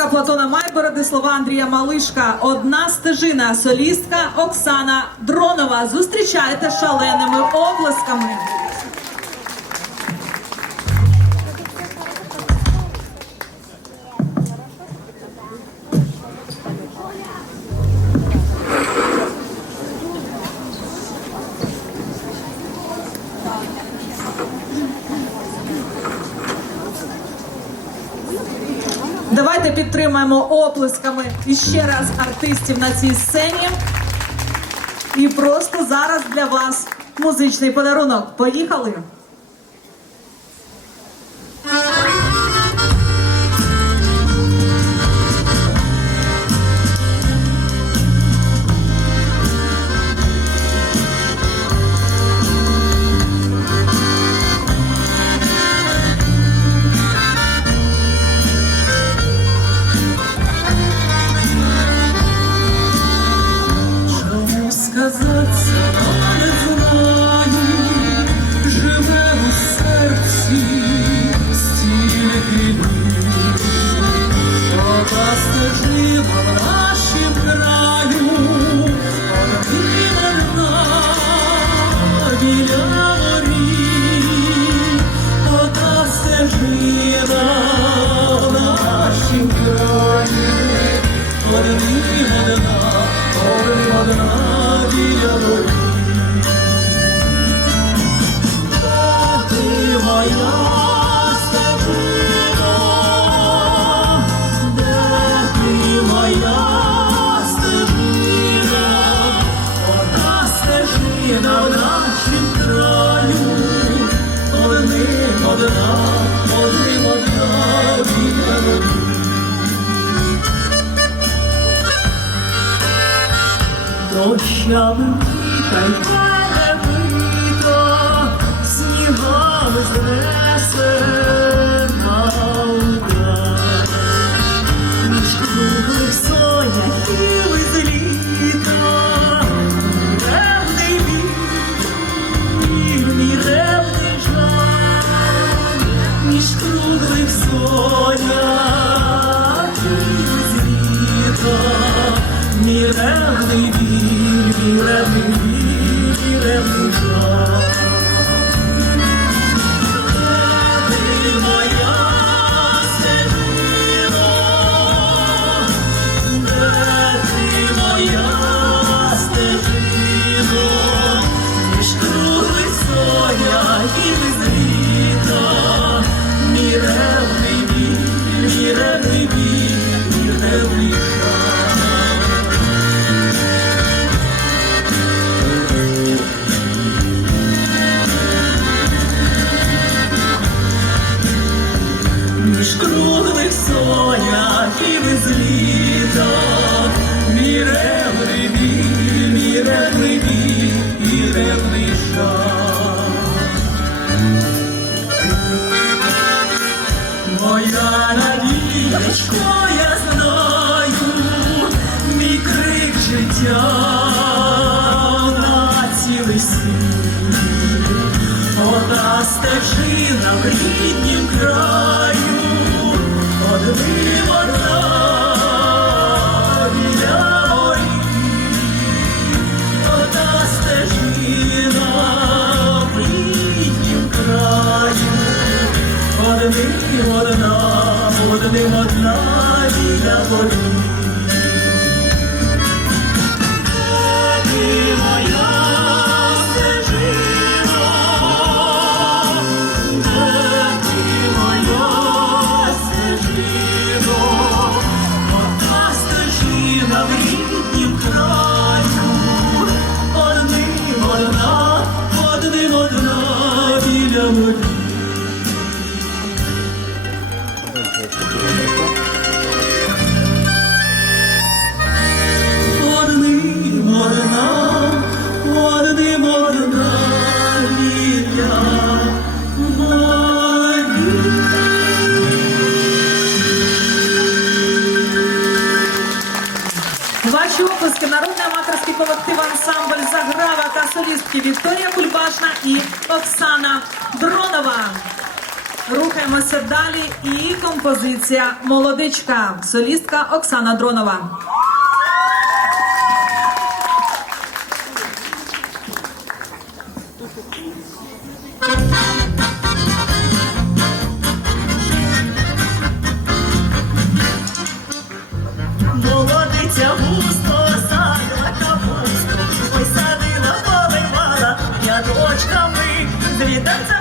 Музика Платона Майбороди, слова Андрія Малишка. Одна стежина, солістка Оксана Дронова. Зустрічайте шаленими оплесками. Давайте підтримаємо оплесками ще раз артистів на цій сцені. І просто зараз для вас музичний подарунок. Поїхали! Дощами та й перебита, снігами знесена удар. Між круглих соняхів із літа, ревний біль, мій ревний жаль, між круглих соняхів із літа, ревний біль, Між круглих соняхів із літа, мій ревний біль, мій ревний. Моя надієчко, я знаю, мій крик життя на цілий світ. Одна стежина в ріднім краю, одним одна біля. Одна стежина в ріднім краю, одним одна, одним одна біля воріт. Ти моя солістки Вікторія Кульбашна і Оксана Дронова. Рухаємося далі. І композиція молодичка, солістка Оксана Дронова. зрідаться.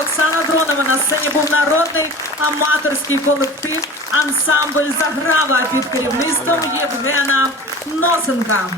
Оксана Дронова. На сцені був народний аматорський колектив, ансамбль заграва під керівництвом Євгена Носенка.